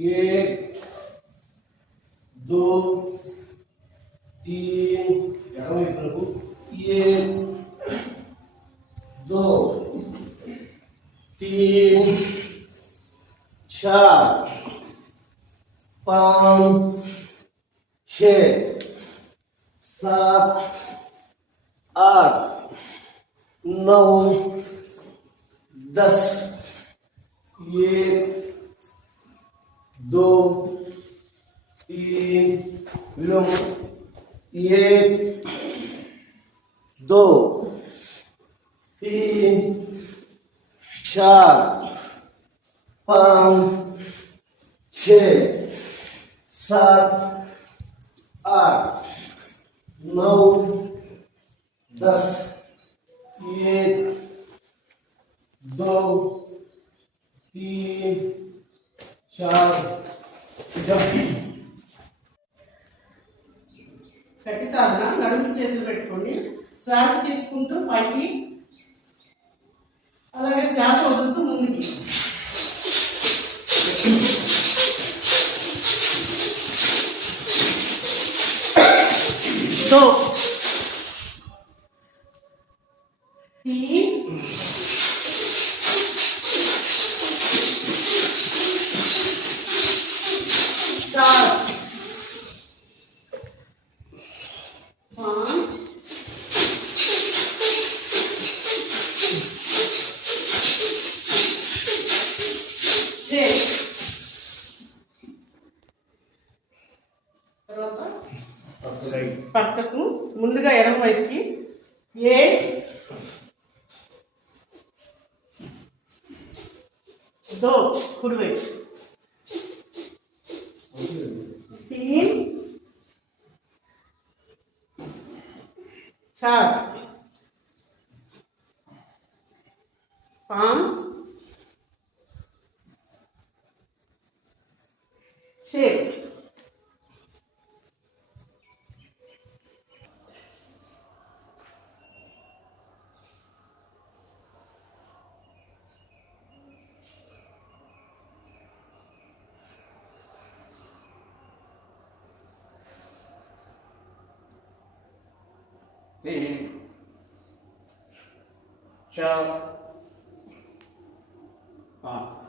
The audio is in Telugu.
एक, दो, तीन प्रभु? एक, दो, तीन, चार, पाँच छ सात, आठ, नौ, दस। एक दो तीन विलोम एक दो तीन चार पाँच छ सात आठ नौ दस एक दो तीन चार जब గట్టి సాధన నడుము చేతులు పెట్టుకోండి శ్వాస తీసుకుంటూ పైకి అలాగే శ్వాస వదులుతూ ముందుకి. సో పక్కకు ముందుగా ఎడమ వైపుకి ఏ దో కుడివైపు तीन चार पाँच ছেদ तीन चार पाँच